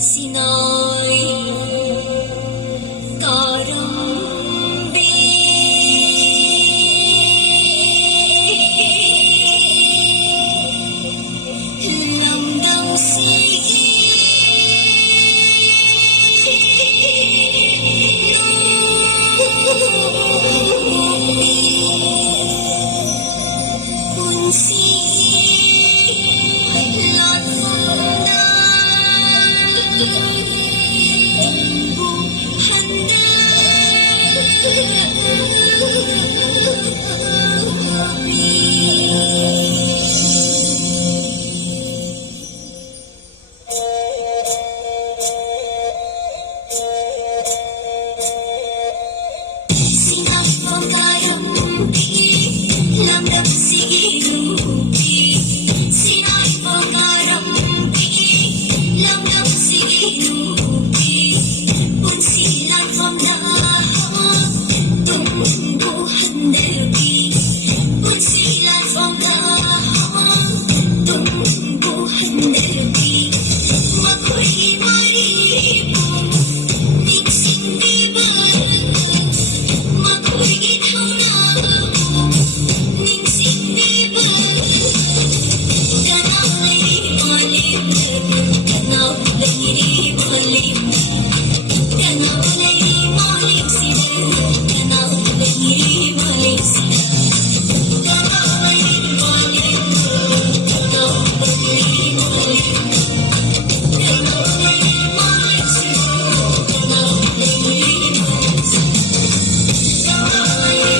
Xin ơi có đông bi lòng đông si buồn si lọt làm đậm sĩ rupi xin ai vô garam pi làm đậm sĩ rupi buồn si lan phong na tung bu han devi buồn si lan phong na tung bu han devi mà khơi mai buồn ninh sinh đi bờ mà khơi thâu na ninh sinh đi bờ kanao lấy malim kanao lấy malim kanao lấy malim sin kanao lấy malim sin kanao lấy malim kanao lấy malim kanao lấy malim sin kanao lấy malim sin kanao lấy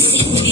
Xin